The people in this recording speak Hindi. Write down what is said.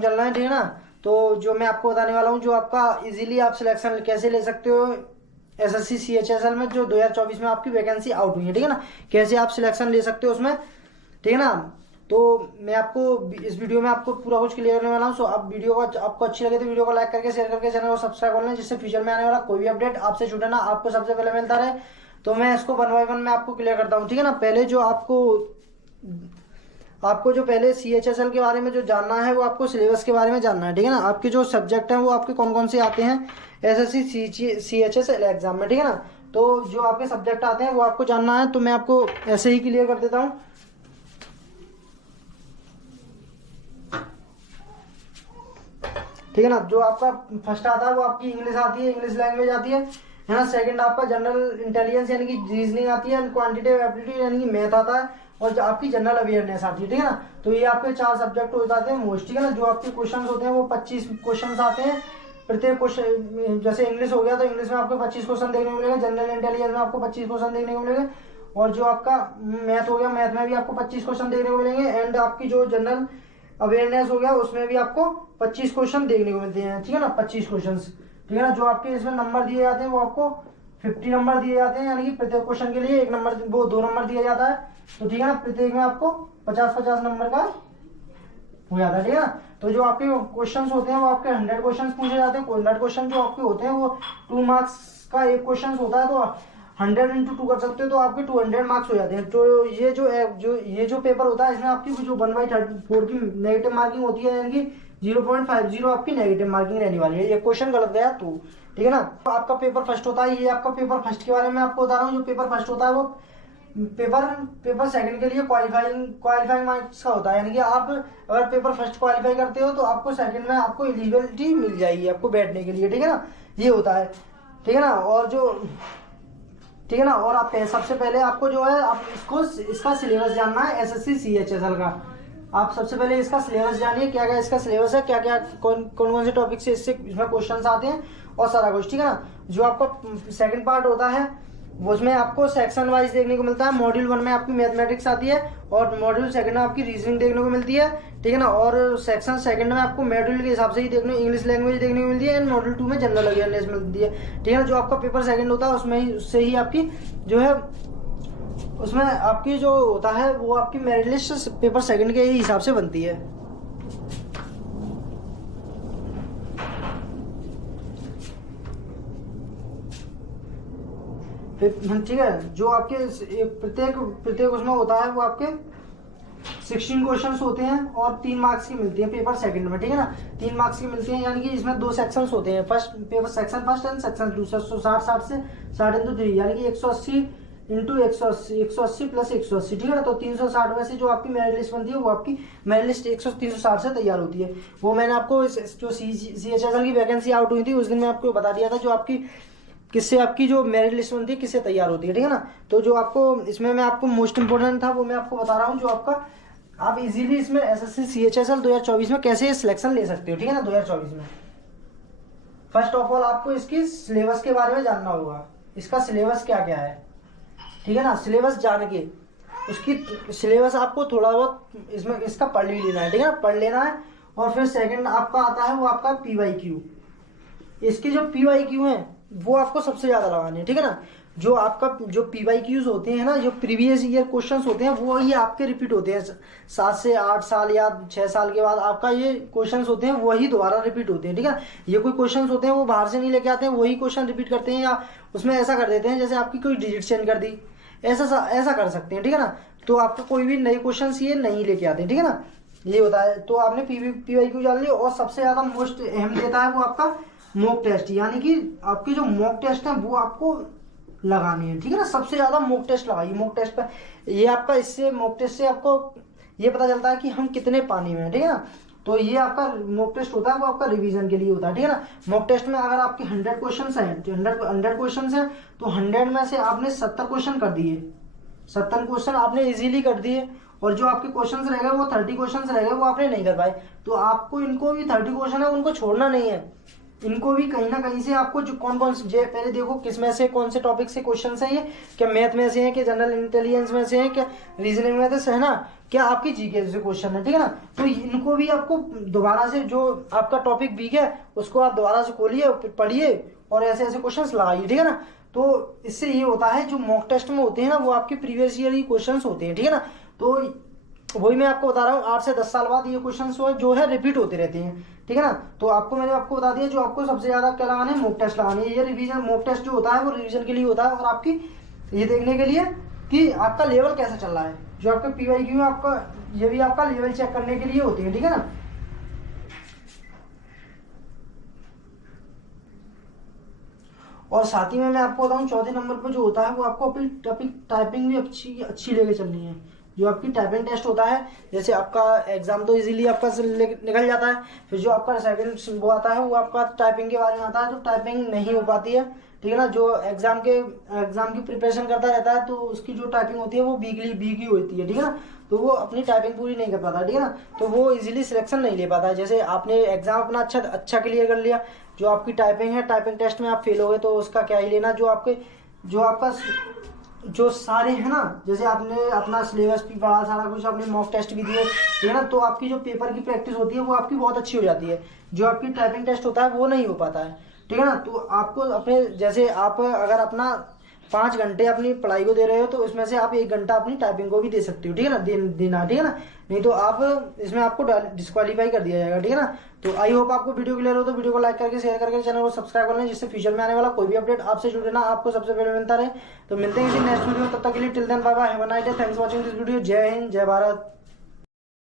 चल रहा है, ठीक है ना। तो जो मैं आपको बताने वाला हूँ, जो आपका इजीली आप सिलेक्शन कैसे ले सकते हो एसएससी सीएचएसएल में, जो 2024 में आपकी वैकेंसी आउट हुई है, ठीक है ना। कैसे आप सिलेक्शन ले सकते हो उसमें, ठीक है ना। तो मैं आपको इस वीडियो में आपको पूरा कुछ क्लियर करने वाला हूँ। सो आप वीडियो को आपको अच्छी लगे तो वीडियो को लाइक करके शेयर करके चैनल को सब्सक्राइब कर लें, जिससे फ्यूचर में आने वाला कोई भी अपडेट आपसे छूटे ना, आपको सबसे पहले मिलता रहे। तो मैं इसको 1 बाय 1 में आपको क्लियर करता हूँ, ठीक है ना। पहले जो आपको आपको जो पहले सीएचएसएल के बारे में जो जानना है, वो आपको सिलेबस के बारे में जानना है, ठीक है ना। आपके जो सब्जेक्ट हैं वो आपके कौन कौन से आते हैं एसएससी सीएचएसएल एग्जाम में, ठीक है ना। तो जो आपके सब्जेक्ट आते हैं वो आपको जानना है, तो मैं आपको ऐसे ही क्लियर कर देता हूँ, ठीक है ना। जो आपका फर्स्ट आता है वो आपकी इंग्लिश आती है, इंग्लिश लैंग्वेज आती है ना। सेकंड आपका जनरल इंटेलिजेंस यानी कि रीजनिंग आती है, क्वांटिटेटिव एप्टीट्यूड यानी कि मैथ आता है, और जो आपकी जनरल अवेयरनेस आती है, ठीक है ना। तो ये आपके 4 सब्जेक्ट हो जाते हैं मोस्ट, ठीक है ना। जो आपके क्वेश्चन होते हैं वो 25 क्वेश्चन आते हैं प्रत्येक क्वेश्चन। जैसे इंग्लिश हो गया तो इंग्लिश में आपको 25 क्वेश्चन देखने को मिलेगा, जनरल इंटेलिजेंस में आपको 25 क्वेश्चन देखने को मिलेगा, और जो आपका मैथ हो गया, मैथ में भी आपको 25 क्वेश्चन देखने को मिलेंगे, एंड आपकी जो जनरल अवेयरनेस हो गया उसमें भी आपको 25 क्वेश्चन देखने को मिलते हैं, ठीक है ना। 25 क्वेश्चन, ठीक है ना। जो आपके इसमें नंबर दिए जाते हैं वो आपको 50 नंबर दिए जाते हैं, यानी कि प्रत्येक क्वेश्चन के लिए 1 नंबर, वो 2 नंबर दिया जाता है, तो ठीक है ना। प्रत्येक में आपको 50-50 नंबर का हो जाता है, ठीक है ना। तो जो आपके क्वेश्चन होते हैं वो आपके 100 क्वेश्चन पूछे जाते हैं। 100 क्वेश्चन जो आपके होते हैं वो 2 मार्क्स का एक क्वेश्चन होता है, तो 100 × 2 कर सकते हो, तो आपके 200 मार्क्स हो जाते हैं। तो ये जो पेपर होता है इसमें आपकी जो 1/4 की नेगेटिव मार्किंग होती है, यानी कि 0.50 आपकी नेगेटिव मार्किंग रहने वाली है। ये क्वेश्चन गलत गया तो, ठीक है ना। तो आपका पेपर फर्स्ट होता है, ये आपका पेपर फर्स्ट के बारे में आपको बता रहा हूँ। जो पेपर फर्स्ट होता है वो पेपर सेकंड के लिए क्वालिफाइंग मार्क्स का होता है, यानी कि आप अगर पेपर फर्स्ट क्वालिफाई करते हो तो आपको सेकंड में आपको एलिजिबिलिटी मिल जाएगी आपको बैठने के लिए, ठीक है ना। ये होता है, ठीक है ना। और जो ठीक है ना, और आप सबसे पहले आपको जो है आप इसका सिलेबस जानना है एसएससी सीएचएसएल का। आप सबसे पहले इसका सिलेबस जानिए, क्या क्या इसका सिलेबस है, क्या क्या कौन कौन से टॉपिक से इसमें क्वेश्चन आते हैं और सारा कुछ, ठीक है ना। जो आपका सेकंड पार्ट होता है उसमें आपको सेक्शन वाइज देखने को मिलता है। मॉड्यूल 1 में आपकी मैथमेटिक्स आती है, और मॉड्यूल सेकंड में आपकी रीजनिंग देखने को मिलती है, ठीक है ना। और सेक्शन सेकंड में आपको मॉड्यूल के हिसाब से ही देखने इंग्लिश लैंग्वेज देखने को मिलती है, एंड मॉड्यूल 2 में जनरल अवेयरनेस मिलती है, ठीक है ना। जो आपका पेपर सेकंड होता है उससे ही आपकी जो है उसमें आपकी जो होता है वो आपकी मेरिट लिस्ट पेपर सेकंड के हिसाब से बनती है। ठीक है, जो आपके प्रत्येक उसमें होता है वो आपके 16 क्वेश्चंस होते हैं, और 3 मार्क्स की मिलती है पेपर सेकंड में, ठीक है ना। 3 मार्क्स की मिलती है, यानी कि इसमें 2 सेक्शंस होते हैं, first paper section first and section दूसरा। 60 से 60 यानी कि 180 इंटू 180 प्लस 180, ठीक है ना। तो 360 में से जो आपकी मेरिट लिस्ट बनती है वो आपकी मेरिट लिस्ट 360 से तैयार होती है। वो मैंने आपको जो सीएचएसएल की वैकेंसी आउट हुई थी उस दिन मैं आपको बता दिया था, जो आपकी किससे आपकी जो मेरिट लिस्ट बनती है किससे तैयार होती है, ठीक है ना। तो जो आपको इसमें मैं आपको मोस्ट इंपोर्टेंट था वो मैं आपको बता रहा हूँ, जो आपका आप इजीली इसमें एसएससी सीएचएसएल 2024 में कैसे सिलेक्शन ले सकते हो, ठीक है ना। 2024 में फर्स्ट ऑफ ऑल आपको इसकी सिलेबस के बारे में जानना होगा, इसका सिलेबस क्या क्या है, ठीक है ना। सिलेबस जान के उसकी सिलेबस आपको थोड़ा बहुत इसमें इसका पढ़ भी लेना है, ठीक है ना, पढ़ लेना है। और फिर सेकंड आपका आता है वो आपका पीवाईक्यू। इसके जो पीवाईक्यू है वो आपको सबसे ज्यादा लगाने हैं, ठीक है ना। जो आपका जो पीवाईक्यूज होते हैं ना, जो प्रीवियस ईयर क्वेश्चंस होते हैं वो ही आपके रिपीट होते हैं 7 से 8 साल या 6 साल के बाद आपका ये क्वेश्चंस होते हैं वही दोबारा रिपीट होते हैं, ठीक है। ये कोई क्वेश्चंस होते हैं वो बाहर से नहीं लेके आते हैं, वही क्वेश्चन रिपीट करते हैं, या उसमें ऐसा कर देते हैं जैसे आपकी कोई डिजिट चेंज कर दी, ऐसा कर सकते हैं, ठीक है ना। तो आपका कोई भी नए क्वेश्चन ये नहीं लेके आते, ठीक है ना। ये होता है। तो आपने पीवाईक्यू जान लिया, और सबसे ज्यादा मोस्ट अहम देता है वो आपका मॉक टेस्ट, यानी कि आपके जो मॉक टेस्ट है वो आपको लगानी है, ठीक है ना। सबसे ज्यादा मॉक टेस्ट लगाइए। मॉक टेस्ट पर ये आपका इससे मॉक टेस्ट से आपको ये पता चलता है कि हम कितने पानी में हैं, ठीक है ना। तो ये आपका मॉक टेस्ट होता है वो आपका रिवीजन के लिए होता है, ठीक है ना। मॉक टेस्ट में अगर आपके 100 क्वेश्चन हैं, 100 क्वेश्चन हैं, तो 100 में से आपने 70 क्वेश्चन कर दिए, 70 क्वेश्चन आपने इजीली कर दिए, और जो आपके क्वेश्चंस रह गए वो 30 क्वेश्चंस रह गए वो आपने नहीं कर पाए। तो आपको इनको भी 30 क्वेश्चन है उनको छोड़ना नहीं है, इनको भी कहीं ना कहीं से आपको जो कौन कौन से, पहले देखो किस में से, कौन से टॉपिक से क्वेश्चन है ये, क्या मैथ में से है, क्या जनरल इंटेलिजेंस में से है, क्या रीजनिंग में से है ना, क्या आपकी जीके से क्वेश्चन है, ठीक है ना। तो इनको भी आपको दोबारा से, जो आपका टॉपिक वीक है उसको आप दोबारा से खोलिए, पढ़िए और ऐसे ऐसे क्वेश्चन लगाइए, ठीक है ना। तो इससे ये होता है जो मॉक टेस्ट में होते हैं ना, वो आपके प्रीवियस ईयर ही क्वेश्चन होते हैं, ठीक है ना। तो वही मैं आपको बता रहा हूँ, 8 से 10 साल बाद ये क्वेश्चन जो है रिपीट होते रहते हैं, ठीक है ना। तो मैंने आपको बता दिया, जो आपको सबसे ज्यादा क्या लगाना है, मॉक टेस्ट लगानी है। ये रिवीजन मॉक टेस्ट जो होता है वो रिवीजन के लिए होता है, और आपकी ये देखने के लिए कि आपका लेवल कैसा चल रहा है। जो आपके PYQ है आपका, ये भी आपका लेवल चेक करने के लिए होती है, ठीक है ना। और साथ ही में मैं आपको बताऊं, चौथे नंबर पर जो होता है वो आपको अपनी टाइपिंग भी अच्छी लेके चलनी है। जो आपकी टाइपिंग टेस्ट होता है, जैसे आपका एग्जाम तो इजीली आपका निकल जाता है, फिर जो आपका सेकंड वो आता है वो आपका टाइपिंग के बारे में आता है, तो टाइपिंग नहीं हो पाती है, ठीक है ना। जो एग्जाम की प्रिपरेशन करता रहता है तो उसकी जो टाइपिंग होती है वो वीकली होती है, ठीक है ना। तो वो अपनी टाइपिंग पूरी नहीं कर पाता, ठीक है ना। तो वो इजीली सिलेक्शन नहीं ले पाता है। जैसे आपने एग्जाम अपना अच्छा क्लियर कर लिया, जो आपकी टाइपिंग है, टाइपिंग टेस्ट में आप फेल हो गए तो उसका क्या ही लेना। जो आपका जो सारे है ना, जैसे आपने अपना सिलेबस भी पढ़ा, सारा कुछ आपने मॉक टेस्ट भी दिए, ठीक है ना, तो आपकी जो पेपर की प्रैक्टिस होती है वो आपकी बहुत अच्छी हो जाती है। जो आपकी टाइपिंग टेस्ट होता है वो नहीं हो पाता है, ठीक है ना। तो आपको अपने, जैसे आप अगर अपना 5 घंटे अपनी पढ़ाई को दे रहे हो तो उसमें से आप 1 घंटा अपनी टाइपिंग को भी दे सकते हो, ठीक है ना, देना, ठीक है ना। नहीं तो आप इसमें आपको डिस्क्वालीफाई कर दिया जाएगा, ठीक है ना। तो आई होप आपको वीडियो क्लियर हो, तो वीडियो को लाइक करके शेयर करके चैनल को सब्सक्राइब कर लें, जिससे फ्यूचर में आने वाला कोई भी अपडेट आपसे जुड़े ना आपको सबसे पहले मिलता रहे। तो मिलते हैं किसी नेक्स्ट वीडियो में, तब तक के लिए till then bye bye, have a nice day, thanks for watching this video. जय हिंद, जय भारत।